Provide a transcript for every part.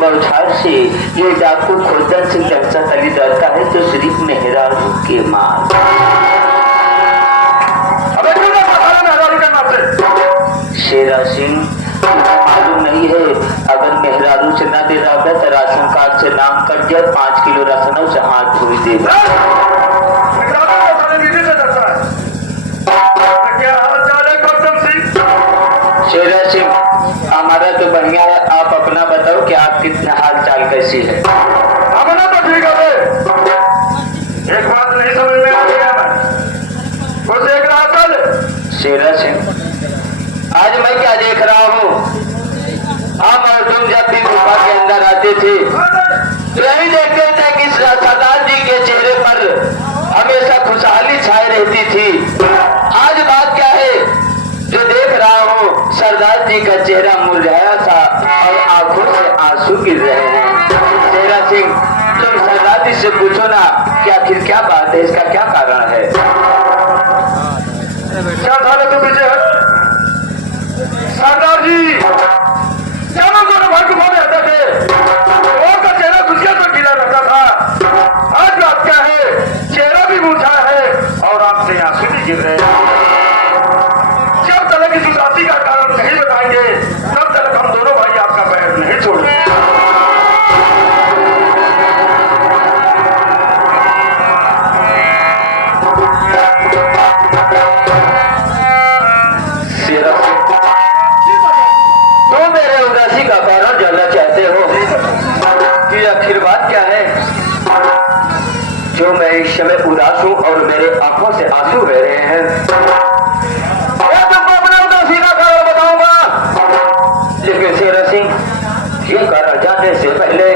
बौछार से ये डाकू खोदन से लहजा तली रहता है तो सिर्फ मेहरारू के मार। अबे क्यों ना पता मेहरारू के मार से? शेरा सिंह मालूम नहीं है, अगर मेहरारू से ना दे रहा होगा तो राशन कार्ड से नाम कट जाए, 5 किलो राशन से हाथ धोई देगा। शेरा सिंह हमारा तो बढ़िया है, आप अपना बताओ कि आप कितना हाल चाल कैसी है? अपना तो ठीक है। एक बात नहीं समझ में आ गया मैं कुछ देख रहा था। शेरा सिंह आज मैं क्या देख रहा हूँ, हम और तुम जब भी गुफा के अंदर आते थे तो यही देखते थे कि सरदार जी के चेहरे पर हमेशा खुशहाली छाई रहती थी। आज बात क्या है जो देख रहा हूँ, सरदार जी का चेहरा मुरझाया सा और आंखों से आंसू गिर रहे हैं। शेरा सिंह तुम सरदार जी से पूछो ना कि आखिर क्या बात है, इसका क्या कारण है? क्या था तो पीछे सरदार जी जानो दोनों भाई गुफा में रहते थे, और का चेहरा दुनिया पर खिला रहता था। आज बात क्या है, चेहरा भी मुरझा है और आंख से आंसू भी गिर रहे हैं। जब तक इस उदासी का कारण नहीं बताएंगे तब तक हम दोनों भाई आपका पैर नहीं छोड़ेंगे। तो मेरे उदासी का कारण जानना चाहते हो कि आखिर बात क्या है जो मैं इस समय उदास हूँ और मेरे आंखों से आंसू बह रहे हैं? मैं तुमको अपना उदासी का कारण बताऊंगा, लेकिन शेरा सिंह ये कारण जानने से पहले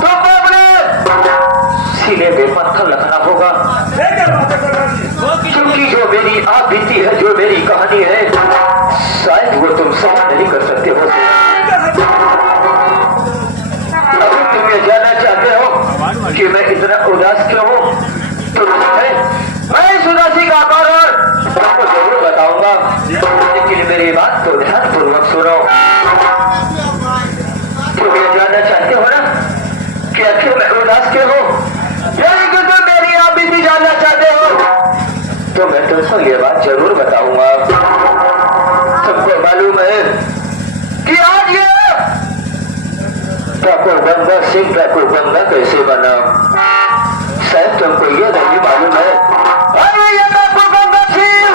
तुमको अपने सीने पे पत्थर रखना होगा, क्योंकि जो मेरी आप बीती है, जो मेरी कहानी है, शायद वो तुम समझ नहीं कर सकते हो। अभी तुम ये जानना चाहते हो कि मैं इतना उदास क्यों हूँ, तो मैं इस उदासी का कारण आपको जरूर बताऊंगा, लेकिन मेरी बात को ध्यानपूर्वक सुनो। तुम ये जानना चाहते हो ना कि आखिर मैं उदास क्यों हूँ, यानी कि तुम मेरी आप बीती जानना चाहते हो, तो मैं तुमको ये बात जरूर बताऊंगा। सबको मालूम है कि आज ये डाकू गंगा सिंह डाकू गंगा कैसे बना, शायद तुमको ये नहीं मालूम है। अरे ये डाकू गंगा सिंह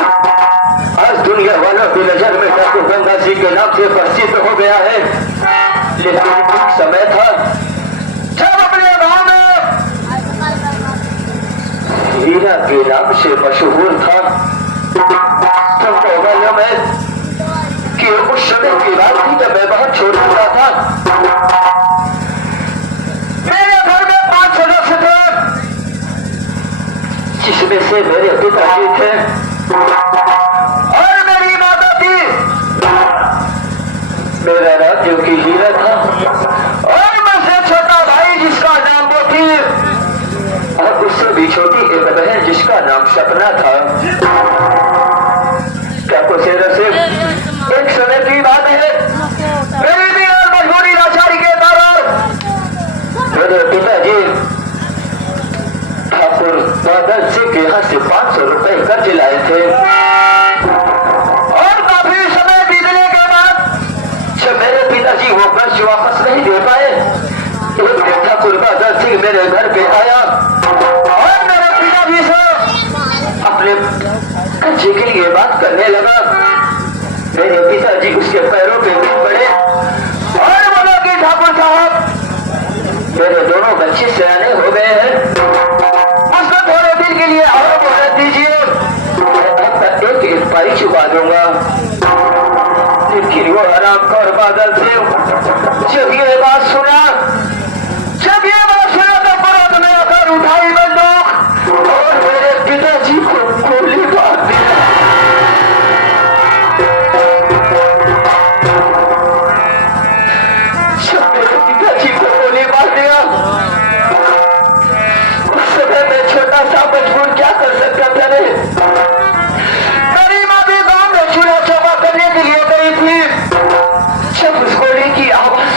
आज दुनिया वालों की नजर में डाकू गंगा सिंह के नाम से प्रसिद्ध हो गया है, लेकिन एक समय था जब अपने गांव में हीरा के नाम से मशहूर था। तुमको मालूम है कि उस समय की बात थी जब मैं बहुत छोटा था, मेरे घर में 5 सदस्य थे, जिसमें से मेरे पिताजी थे और मेरी माता थी। मेरा नाम जो कि हीरा था और मुझसे छोटा भाई जिसका नाम मोती, और उससे भी छोटी एक बहन जिसका नाम सपना था। क्या कुछ एक समय की बात है, मेरी भी और मजबूरी लाचारी के कारण मेरे पिताजी ठाकुर बादल सिंह के यहाँ से 500 रुपए कर्ज लाए थे, और काफी समय बीतने के बाद जब मेरे पिताजी वो कर्ज वापस नहीं दे पाए, एक ठाकुर बादल सिंह मेरे घर पे आया और मेरे पिताजी से अपने कर्जे के लिए बात करने लगा। मेरे पिताजी उसके पैरों पे गिर पड़े और बोला कि ठाकुर साहब मेरे दोनों बच्चे सयाने हो गए हैं, उसको थोड़े दिन के लिए और मोहलत दीजिए, मैं एक पाई चुका दूंगा। लेकिन वो हरामखोर बादल सिंह जब ये बात सुना तो तुरंत में आकर उठाई बंदूक और मेरे पिताजी को गोली मार दी।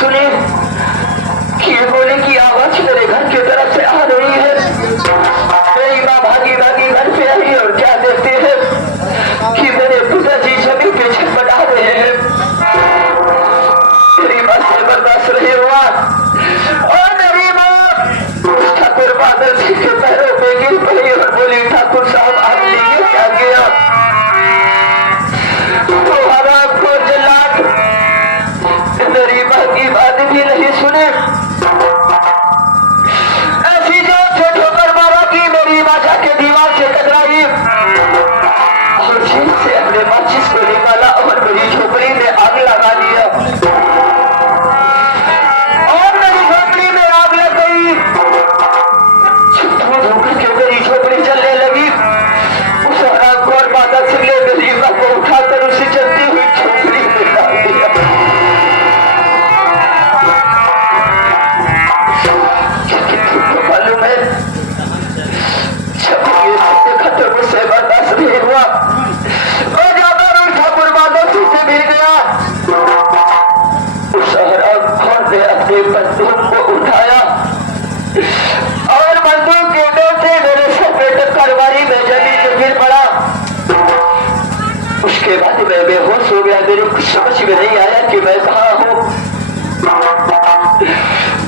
सुनी उसके पैरों पे गिर पड़ी और बोली, ठाकुर साहब आपने ये क्या किया? तुम्हारा को जलाद मेरी माँ की बात भी नहीं सुने, ऐसी जोर से ठोकर मारा कि मेरी माँ जाके दीवार से टकराई और जेल से अपने माचिस को निकाला और मेरी झोपड़ी में आग लगा दिया और मेरी झोपड़ी में आग लग गई। धूप के मेरी झोपड़ी चलने लगी। उस हराम को और बादल सिंह ने मेरी माँ को उठाकर उसे चलती हुई झोपड़ी में डाल दिया। तुमको मालूम है जब ये सत्य खत्म मुझसे बर्दाश्त नहीं हुआ और जाकर उस ठाकुर बादल सिंह से मिल गया। उस हराम खोर ने अपनी बंदूक को उठाया और बंदूक के डोर से मेरे सर पे टक्कर मारी। मैं जमीन में गिर पड़ा। उसके बाद मैं बेहोश हो गया। मेरे कुछ समझ में नहीं आया कि मैं कहाँ हूँ।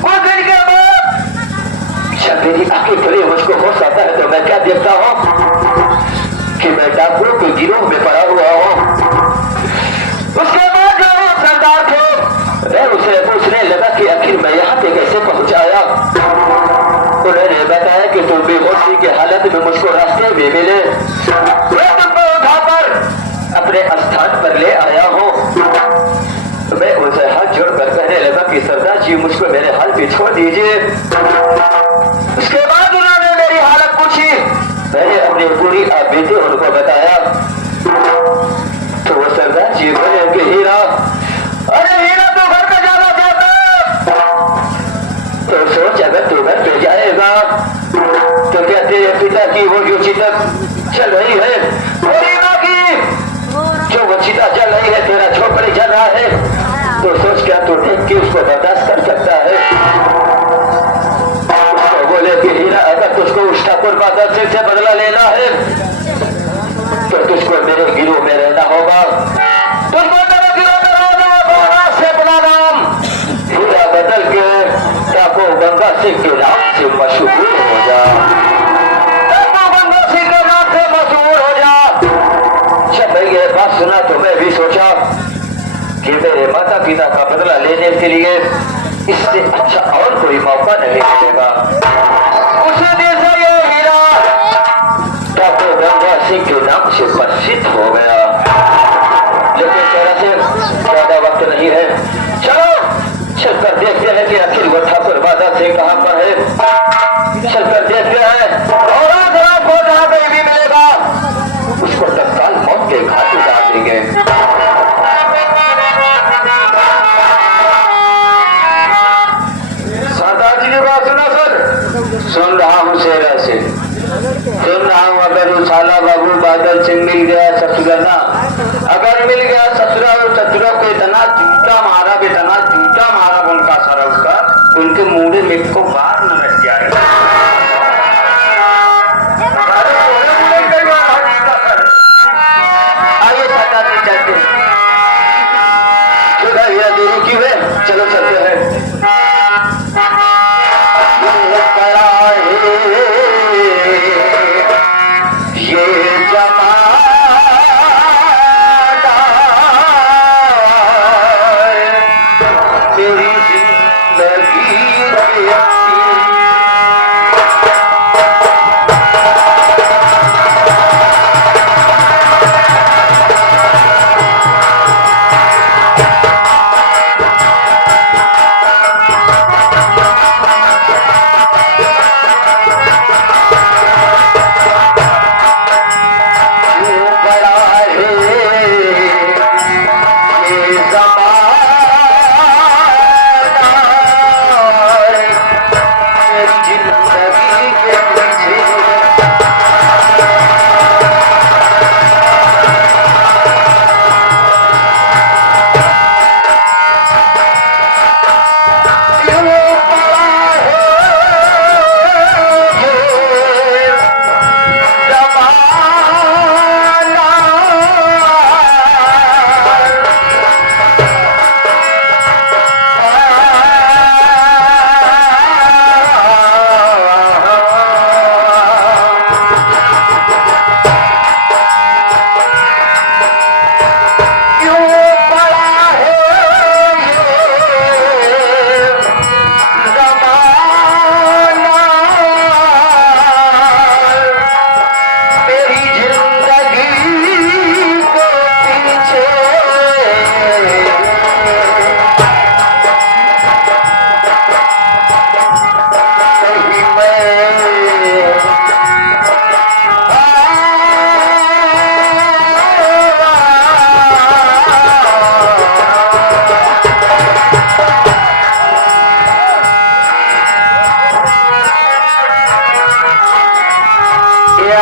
उस दिन के बाद जब मेरी आंखें खुली मुझको होश आता है तो मैं क्या देखता हूँ कि मैं डाकुओं के गिरोह में पड़ा हुआ हूँ। उसके बाद जो वो सरदार थे मैं उसे पूछने लगा कि आखिर मैं यहाँ पे कैसे पहुंच आया। उन्होंने बताया कि तुम बेहोशी के हालत में मुझको रास्ते में मिले, मैं तुमको उठाकर अपने स्थान पर ले आया हूँ। मैं उसे हाथ जोड़कर कहने लगा कि सरदार जी मुझको मेरे हाल पे छोड़ दीजिए। उसके बाद उन्होंने मेरी हालत पूछी। मैंने अपनी पूरी बीती उनको बताया तो वो सरदार जी बोले कि हीरा, अरे हीरा तू घर पे जाना चाहता तो सोच अगर तू घर पे जाएगा तो क्या तेरे पिता की वो जो चिता चल रही है मेरी माँ की जो वो चिता चल रही है तेरा झोपड़ी चल रहा है तो सोच क्या तू देख के उसको बर्दाश्त कर सकता है। उसको बोले कि हीरा अगर तुझको उस ठाकुर बादल सिंह से बदला लेना है तो तुझको मेरे गिरोह में रहना होगा। तुझको मेरे गिरोह में रहना होगा से अपना नाम हीरा बदल के ठाकुर गंगा सिंह के नाम से मशहूर हो जा। ठाकुर गंगा सिंह के नाम से मशहूर हो जा। जब मैं ये बात सुना तो मैं भी सोचा कि मेरे माता पिता का बदला लेने के लिए इससे अच्छा और कोई मौका नहीं मिलेगा। उसी दिन से ये हीरा ठाकुर गंगा सिंह के नाम से प्रसिद्ध हो गया। लेकिन तेरा से ज्यादा वक्त नहीं है, चलो चलकर देखते हैं कि आखिर वो ठाकुर बादल सिंह कहाँ पर है। चलकर देखते हैं और रात को जहाँ पे भी मिलेगा उसको तत्काल मौत के घाट उतार देंगे। सरदार जी की बात सुना सर? सुन रहा हूँ शेरा से सुन रहा हूँ। अगर वो साला बाबू बादल सिंह मिल गया ससुराना, अगर मिल गया ससुरा को इतना जूता मारा इतना जूता मारा उनका सारा उसका उनके मुंडे में को बाहर न रह जाए। आइए सरदार जी चलते देरी क्यों है, चलो चलते हैं। ये जमाना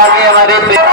आगे हमारे